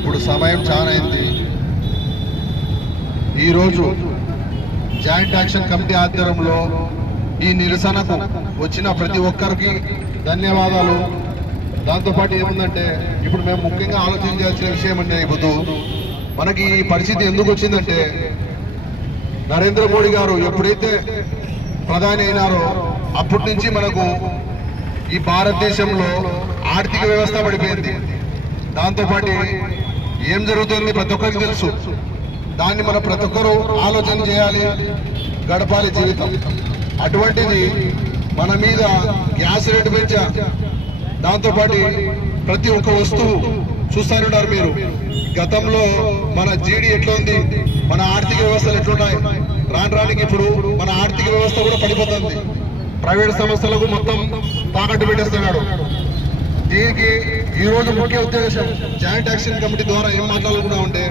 ఇప్పుడు సమయం చాలా అయింది. ఈరోజు జాయింట్ యాక్షన్ కమిటీ ఆధ్వర్యంలో ఈ నిరసనకు వచ్చిన ప్రతి ఒక్కరికి ధన్యవాదాలు. దాంతోపాటు ఏముందంటే ఇప్పుడు మేము ముఖ్యంగా ఆలోచించాల్సిన విషయం అంటే ఇప్పుడు మనకి ఈ పరిస్థితి ఎందుకు వచ్చిందంటే నరేంద్ర మోడీ గారు ఎప్పుడైతే ప్రధాని అయినారో అప్పటి నుంచి మనకు ఈ భారతదేశంలో ఆర్థిక వ్యవస్థ పడిపోయింది. దాంతోపాటు ఏం జరుగుతుంది ప్రతి ఒక్కరికి తెలుసు. దాన్ని మనం ప్రతి ఒక్కరూ ఆలోచన చేయాలి, గడపాలి జీవితం. అటువంటిది మన మీద గ్యాస్ రేటు పెంచా, దాంతోపాటు ప్రతి ఒక్క వస్తువు చూస్తారున్నారు మీరు. గతంలో మన జీడీ ఎట్లా ఉంది, మన ఆర్థిక వ్యవస్థలు ఎట్లున్నాయి, రానికి ఇప్పుడు మన ఆర్థిక వ్యవస్థ కూడా పడిపోతుంది. ప్రైవేట్ సంస్థలకు మొత్తం తాకట్టు పెట్టేస్తున్నాడు. దీనికి ఈరోజు ముఖ్య ఉద్దేశం జాయింట్ యాక్షన్ కమిటీ ద్వారా ఏం మాట్లాడుకున్నామంటే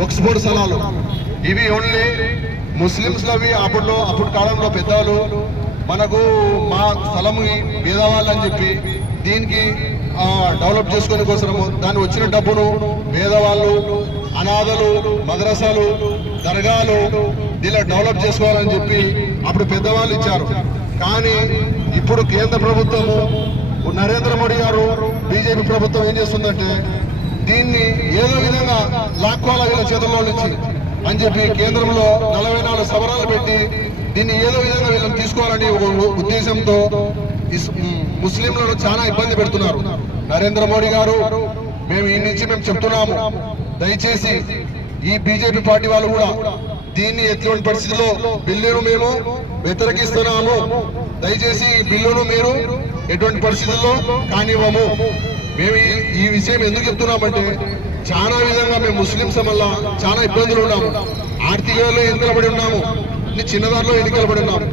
వక్ఫ్ బోర్డు స్థలాలు ఇవి ఓన్లీ ముస్లింస్లవి. అప్పుడు కాలంలో పెద్దవాళ్ళు మనకు మా స్థలము పేదవాళ్ళు అని చెప్పి దీనికి డెవలప్ చేసుకునే కోసము దాన్ని వచ్చిన డబ్బును పేదవాళ్ళు, అనాథలు, మద్రసాలు, దర్గాలు దీనిలో డెవలప్ చేసుకోవాలని చెప్పి అప్పుడు పెద్దవాళ్ళు ఇచ్చారు. కానీ ఇప్పుడు కేంద్ర ప్రభుత్వము నరేంద్ర మోడీ గారు బీజేపీ ప్రభుత్వం ఏం చేస్తుందంటే దీన్ని ఏదో విధంగా లాక్కోవాల వీళ్ళ చేతుల్లో నుంచి అని చెప్పి కేంద్రంలో 44 సవరాలు పెట్టి దీన్ని ఏదో విధంగా వీళ్ళని తీసుకోవాలని ఒక ఉద్దేశంతో ముస్లింలను చాలా ఇబ్బంది పెడుతున్నారు. నరేంద్ర మోడీ గారు మేము ఈ నుంచి చెప్తున్నాము, దయచేసి ఈ బీజేపీ పార్టీ వాళ్ళు కూడా దీన్ని ఎటువంటి పరిస్థితుల్లో బిల్లును మేము వ్యతిరేకిస్తున్నాము. దయచేసి ఈ బిల్లును మీరు ఎటువంటి పరిస్థితుల్లో కానివ్వము. మేము ఈ విషయం ఎందుకు చెప్తున్నామంటే చాలా విధంగా మేము ముస్లింస్ వల్ల చాలా ఇబ్బందులు ఉన్నాము. ఆర్థికంగా ఎన్నికలబడి ఉన్నాము, చిన్నదారిలో ఎన్నికలబడి ఉన్నాము.